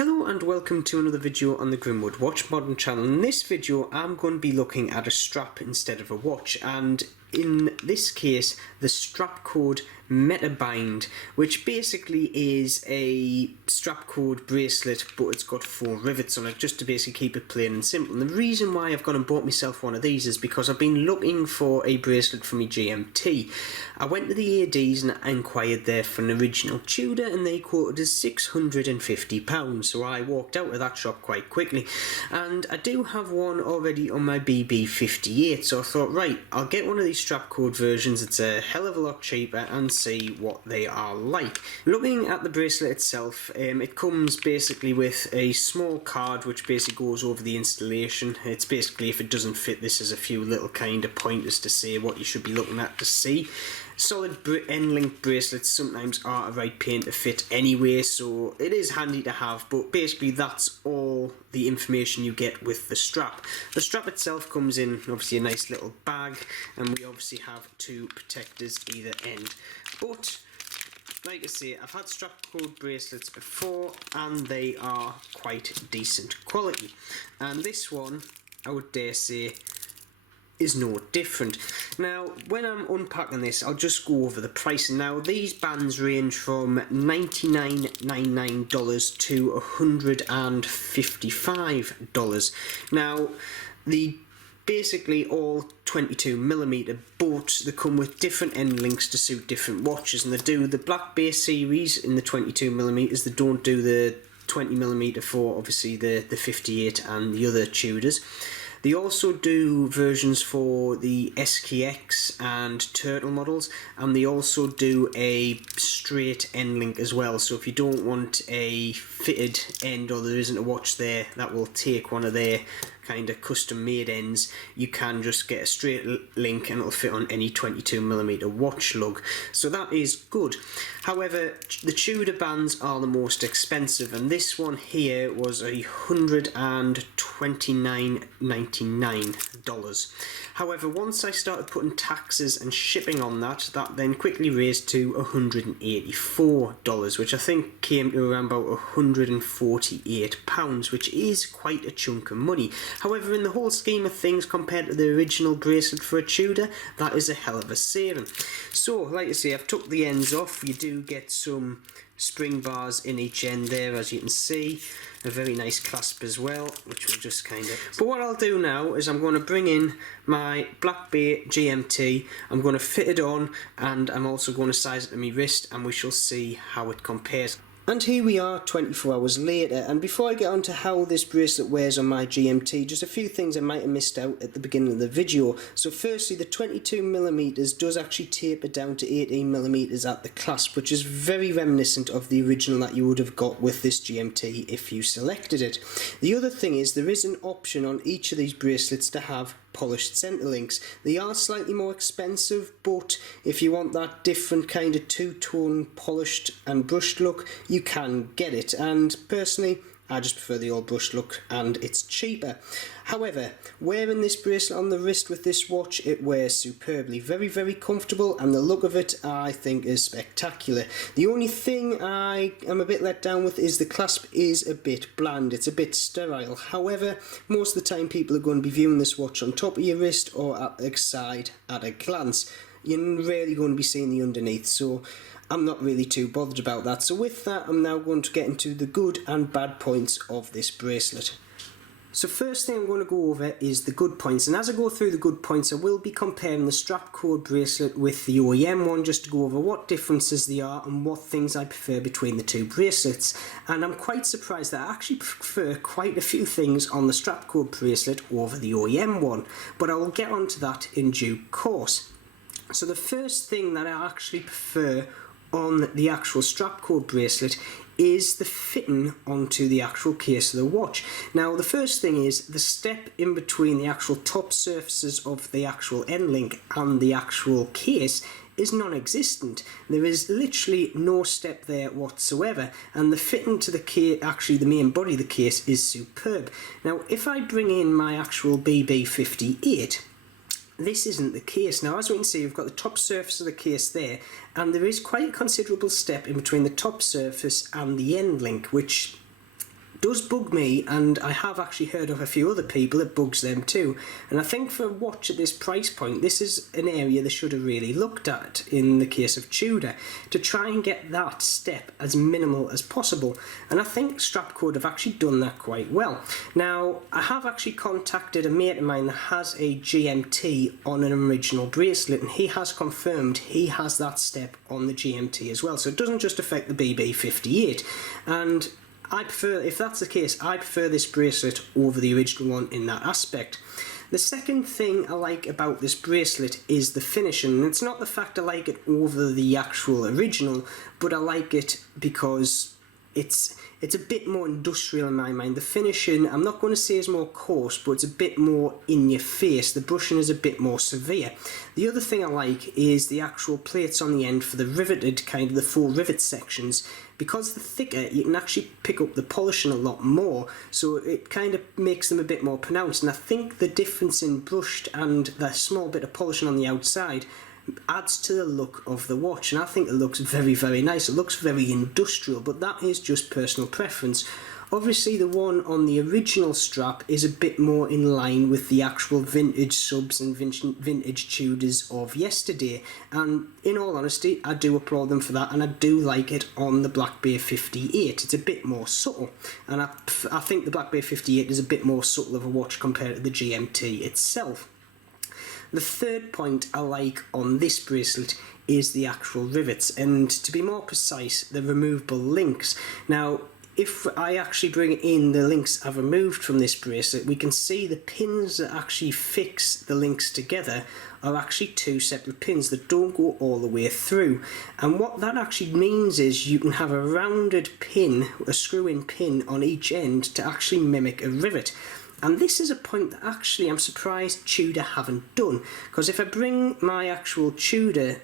Hello and welcome to another video on the Grimwood Watch Modern channel. In this video I'm going to be looking at a strap instead of a watch, and in this case the Strapcode Metabind, which basically is a Strapcode bracelet but it's got 4 rivets on it, just to basically keep it plain and simple. And the reason why I've gone and bought myself one of these is because I've been looking for a bracelet for my GMT. I went to the ADs and I inquired there for an original Tudor and they quoted us £650, so I walked out of that shop quite quickly. And I do have one already on my BB58, so I thought, right, I'll get one of these Strapcode versions. It's a hell of a lot cheaper and see what they are like. Looking at the bracelet itself, it comes basically with a small card which basically goes over the installation. It's basically, if it doesn't fit, this is a few little kind of pointers to say what you should be looking at to see. Solid end-link bracelets sometimes are a right pain to fit anyway, so it is handy to have, but basically that's all the information you get with the strap. The strap itself comes in obviously a nice little bag, and we obviously have 2 protectors either end. But like I say, I've had Strapcode bracelets before and they are quite decent quality, and this one, I would dare say, is no different. Now, when I'm unpacking this, I'll just go over the pricing. Now, these bands range from $99.99 to $155. Now, the basically all 22mm, but they come with different end links to suit different watches, and they do the black base series in the 22mm. They don't do the 20mm for obviously the 58 and the other Tudors. They also do versions for the SKX and Turtle models, and they also do a straight end link as well. So if you don't want a fitted end, or there isn't a watch there that will take one of their kind of custom made ends, you can just get a straight link and it'll fit on any 22mm watch lug, so that is good. However, the Tudor bands are the most expensive, and this one here was $129.99. However, once I started putting taxes and shipping on that, that then quickly raised to $184, which I think came to around about £148, which is quite a chunk of money. However, in the whole scheme of things, compared to the original bracelet for a Tudor, that is a hell of a saving. So, like I say, I've took the ends off. You do get some spring bars in each end there, as you can see. A very nice clasp as well, which will just kind of... But what I'll do now is I'm going to bring in my Black Bay GMT, I'm going to fit it on, and I'm also going to size it to my wrist, and we shall see how it compares. And here we are 24 hours later, and before I get on to how this bracelet wears on my GMT, just a few things I might have missed out at the beginning of the video. So firstly, the 22mm does actually taper down to 18mm at the clasp, which is very reminiscent of the original that you would have got with this GMT if you selected it. The other thing is there is an option on each of these bracelets to have polished centre links. They are slightly more expensive, but if you want that different kind of two-tone polished and brushed look, you can get it, and personally I just prefer the old brushed look and it's cheaper. However, wearing this bracelet on the wrist with this watch, it wears superbly, very very comfortable, and the look of it I think is spectacular. The only thing I am a bit let down with is the clasp is a bit bland, it's a bit sterile. However, most of the time people are going to be viewing this watch on top of your wrist or at the side at a glance. You're rarely going to be seeing the underneath, so I'm not really too bothered about that. So with that, I'm now going to get into the good and bad points of this bracelet. So first thing I'm going to go over is the good points, and as I go through the good points I will be comparing the Strapcode bracelet with the OEM one, just to go over what differences there are and what things I prefer between the two bracelets. And I'm quite surprised that I actually prefer quite a few things on the Strapcode bracelet over the OEM one, but I will get onto that in due course. So the first thing that I actually prefer on the actual Strapcode bracelet is the fitting onto the actual case of the watch. Now, the first thing is the step in between the actual top surfaces of the actual end link and the actual case is non-existent. There is literally no step there whatsoever, and the fitting to the case, actually the main body of the case, is superb. Now, if I bring in my actual BB58, this isn't the case. Now, as we can see, we've got the top surface of the case there, and there is quite a considerable step in between the top surface and the end link, which does bug me, and I have actually heard of a few other people it bugs them too. And I think for a watch at this price point, this is an area they should have really looked at in the case of Tudor, to try and get that step as minimal as possible. And I think Strapcode have actually done that quite well. Now, I have actually contacted a mate of mine that has a GMT on an original bracelet, and he has confirmed he has that step on the GMT as well. So it doesn't just affect the BB58. And I prefer, if that's the case, I prefer this bracelet over the original one in that aspect. The second thing I like about this bracelet is the finish, and it's not the fact I like it over the actual original, but I like it because it's a bit more industrial in my mind. The finishing, I'm not going to say is more coarse, but it's a bit more in your face. The brushing is a bit more severe. The other thing I like is the actual plates on the end for the riveted, kind of the 4 rivet sections. Because they're thicker, you can actually pick up the polishing a lot more, so it kind of makes them a bit more pronounced. And I think the difference in brushed and the small bit of polishing on the outside adds to the look of the watch, and I think it looks very, very nice. It looks very industrial, but that is just personal preference. Obviously the one on the original strap is a bit more in line with the actual vintage subs and vintage Tudors of yesterday, and in all honesty I do applaud them for that, and I do like it on the Black Bay 58. It's a bit more subtle, and I think the Black Bay 58 is a bit more subtle of a watch compared to the GMT itself. The third point I like on this bracelet is the actual rivets, and to be more precise, the removable links. Now, if I actually bring in the links I've removed from this bracelet, we can see the pins that actually fix the links together are actually 2 separate pins that don't go all the way through. And what that actually means is you can have a rounded pin, a screw-in pin on each end to actually mimic a rivet. And this is a point that actually I'm surprised Tudor haven't done, because if I bring my actual Tudor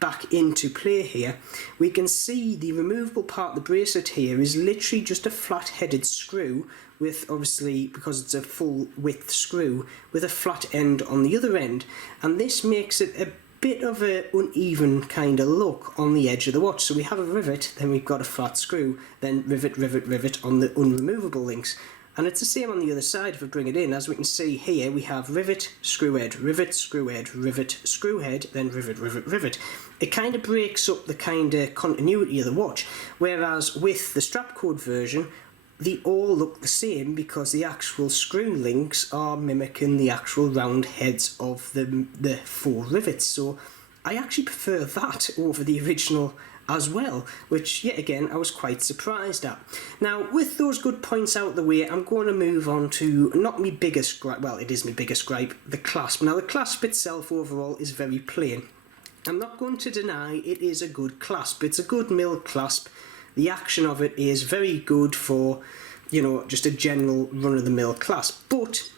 back into play here, we can see the removable part of the bracelet here is literally just a flat-headed screw with, obviously, because it's a full width screw, with a flat end on the other end, and this makes it a bit of an uneven kind of look on the edge of the watch. So we have a rivet, then we've got a flat screw, then rivet, rivet, rivet on the unremovable links. And it's the same on the other side if we bring it in. As we can see here, we have rivet, screw head, rivet, screw head, rivet, screw head, then rivet, rivet, rivet. It kind of breaks up the kind of continuity of the watch, whereas with the Strapcode version, they all look the same because the actual screw links are mimicking the actual round heads of the 4 rivets. So I actually prefer that over the original as well, which yet again I was quite surprised at. Now, with those good points out of the way, I'm going to move on to not my biggest gripe, well, it is my biggest gripe, the clasp. Now, the clasp itself overall is very plain. I'm not going to deny it is a good clasp. It's a good mill clasp. The action of it is very good for, you know, just a general run-of-the-mill clasp, but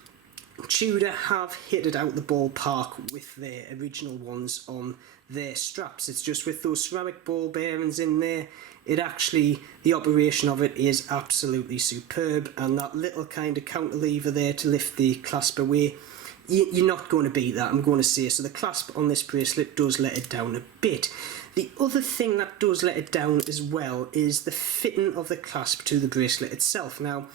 Tudor have hit it out the ballpark with their original ones on their straps. It's just with those ceramic ball bearings in there, it actually, the operation of it is absolutely superb, and that little kind of counterlever there to lift the clasp away, you're not going to beat that, I'm going to say. So the clasp on this bracelet does let it down a bit. The other thing that does let it down as well is the fitting of the clasp to the bracelet itself. Now,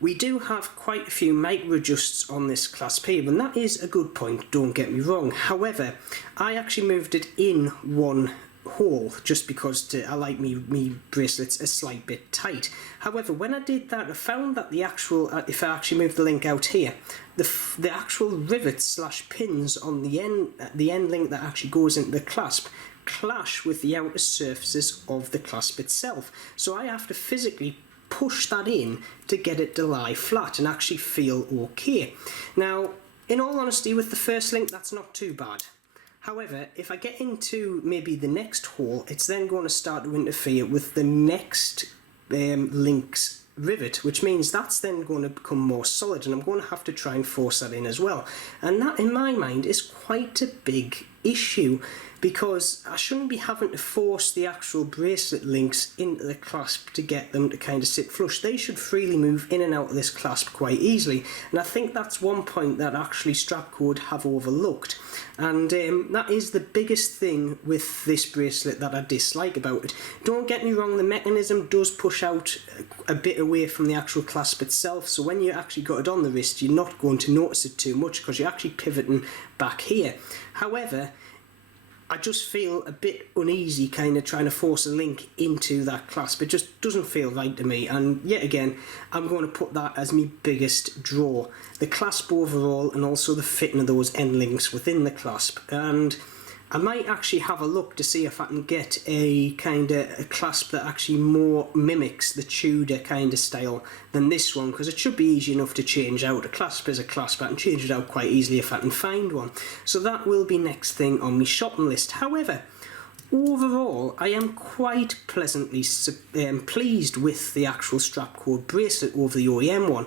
we do have quite a few micro adjusts on this clasp here, and that is a good point, don't get me wrong. However, I actually moved it in one hole just because I like me bracelets a slight bit tight. However, when I did that, I found that the actual, if I actually move the link out here, the actual rivets slash pins on the end link that actually goes into the clasp clash with the outer surfaces of the clasp itself. So I have to physically push that in to get it to lie flat and actually feel okay. Now, in all honesty, with the first link, that's not too bad. However, if I get into maybe the next hole, it's then going to start to interfere with the next link's rivet, which means that's then going to become more solid, and I'm going to have to try and force that in as well. And that, in my mind, is quite a big issue, because I shouldn't be having to force the actual bracelet links into the clasp to get them to kind of sit flush. They should freely move in and out of this clasp quite easily, and I think that's one point that actually Strapcode have overlooked, and that is the biggest thing with this bracelet that I dislike about it. Don't get me wrong, the mechanism does push out a bit away from the actual clasp itself, so when you actually got it on the wrist you're not going to notice it too much because you're actually pivoting back here. However, I just feel a bit uneasy kind of trying to force a link into that clasp. It just doesn't feel right to me, and yet again I'm going to put that as my biggest draw. The clasp overall, and also the fitting of those end links within the clasp. And I might actually have a look to see if I can get a kind of a clasp that actually more mimics the Tudor kind of style than this one, because it should be easy enough to change out. A clasp is a clasp, I can change it out quite easily if I can find one. So that will be next thing on my shopping list. However, overall I am quite pleasantly pleased with the actual Strapcode bracelet over the OEM one,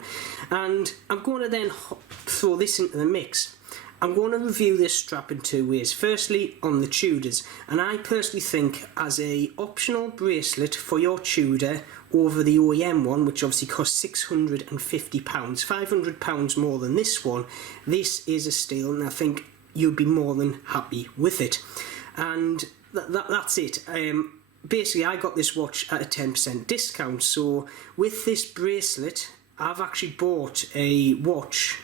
and I'm going to then throw this into the mix. I'm going to review this strap in two ways. Firstly, on the Tudors, and I personally think as a optional bracelet for your Tudor over the OEM one, which obviously costs £650, £500 more than this one, this is a steal, and I think you'd be more than happy with it. And that's it. Basically, I got this watch at a 10% discount, so with this bracelet, I've actually bought a watch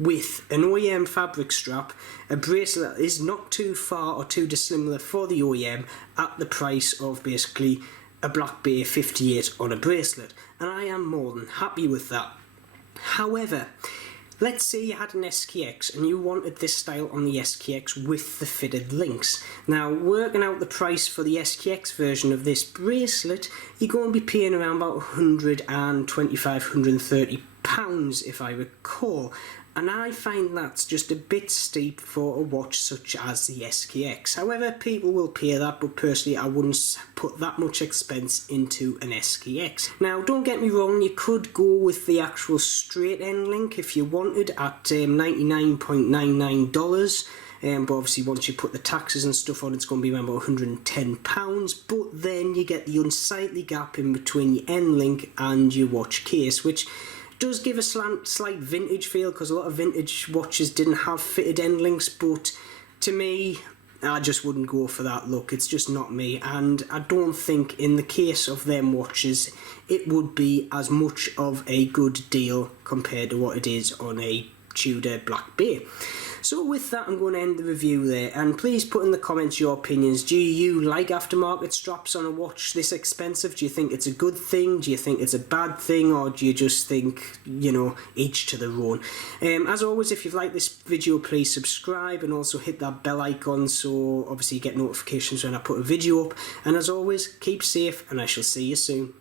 with an OEM fabric strap, a bracelet that is not too far or too dissimilar for the OEM, at the price of basically a Black Bay 58 on a bracelet, and I am more than happy with that. However, let's say you had an SKX and you wanted this style on the SKX with the fitted links. Now, working out the price for the SKX version of this bracelet, you're going to be paying around about £125, £130 if I recall. And I find that's just a bit steep for a watch such as the SKX. However, people will pay that, but personally I wouldn't put that much expense into an SKX. Now, don't get me wrong, you could go with the actual straight end link if you wanted at $99.99. But obviously once you put the taxes and stuff on, it's going to be around about £110. But then you get the unsightly gap in between your end link and your watch case, which does give a slight vintage feel, because a lot of vintage watches didn't have fitted end links, but to me, I just wouldn't go for that look. It's just not me, and I don't think in the case of them watches it would be as much of a good deal compared to what it is on a Tudor Black Bay. So with that, I'm going to end the review there, and please put in the comments your opinions. Do you like aftermarket straps on a watch this expensive? Do you think it's a good thing? Do you think it's a bad thing? Or do you just think, you know, each to their own? As always, if you've liked this video, please subscribe and also hit that bell icon so obviously you get notifications when I put a video up. And as always, keep safe, and I shall see you soon.